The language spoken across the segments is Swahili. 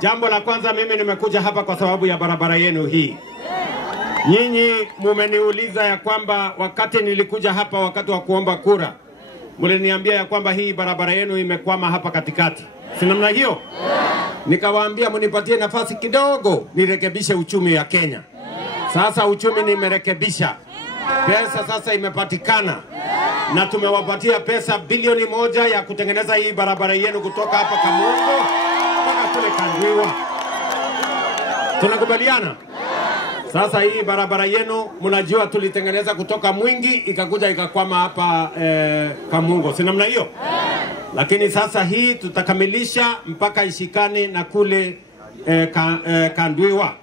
Jambo la kwanza, mimi nimekuja hapa kwa sababu ya barabara yenu hii. Nyinyi mumeniuliza ya kwamba wakati nilikuja hapa wakati wa kuomba kura, mliniambia ya kwamba hii barabara yenu imekwama hapa katikati. Si namna hiyo? Nikawaambia mnipatie nafasi kidogo nirekebishe uchumi ya Kenya. Sasa uchumi nimerekebisha. Pesa sasa imepatikana. Na tumewapatia pesa bilioni 1 ya kutengeneza hii barabara yenu kutoka hapa Kamungo mpaka kule Kandwiwa. Tunakubaliana? Sasa hii barabara yenu mnajua tulitengeneza kutoka Mwingi ikakuja ikakwama hapa Kamungo. Si namna hiyo? Lakini sasa hii tutakamilisha mpaka ishikane na kule Kandwiwa.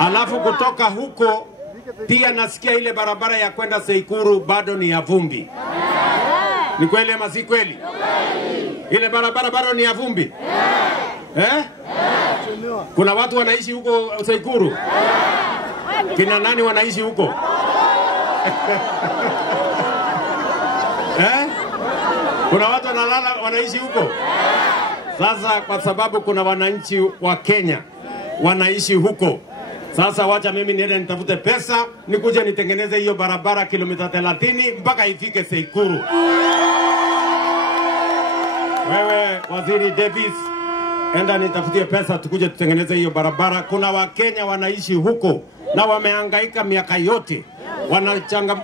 Alafu kutoka huko pia nasikia ile barabara ya kwenda Seikuru bado ni ya vumbi. Ni kweli ama si kweli? Ile barabara bado ni ya vumbi. Kuna watu wanaishi huko Seikuru? Kina nani wanaishi huko? Kuna watu wanaishi huko? Sasa kwa sababu kuna wananchi wa Kenya wanaishi huko, sasa wacha mimi niende nitafute pesa nikuje nitengeneze hiyo barabara kilomita 30 mpaka ifike Seikuru. Wewe Waziri Davis, enda nitafutie pesa tukuje tutengeneze hiyo barabara. Kuna Wakenya wanaishi huko na wamehangaika miaka yote.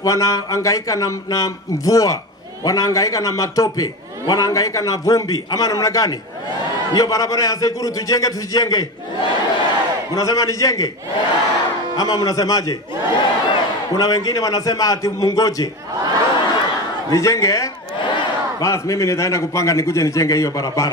Wanahangaika na mvua, wanahangaika na matope, wanahangaika na vumbi. Ama namna gani? Hiyo barabara ya Seikuru tujenge tusijenge? Mnasema nijenge? Ama mnasemaje? Kuna wengine wanasema ati mungoje. Nijenge? Basi mimi nitaenda kupanga nikuje nijenge hiyo barabara.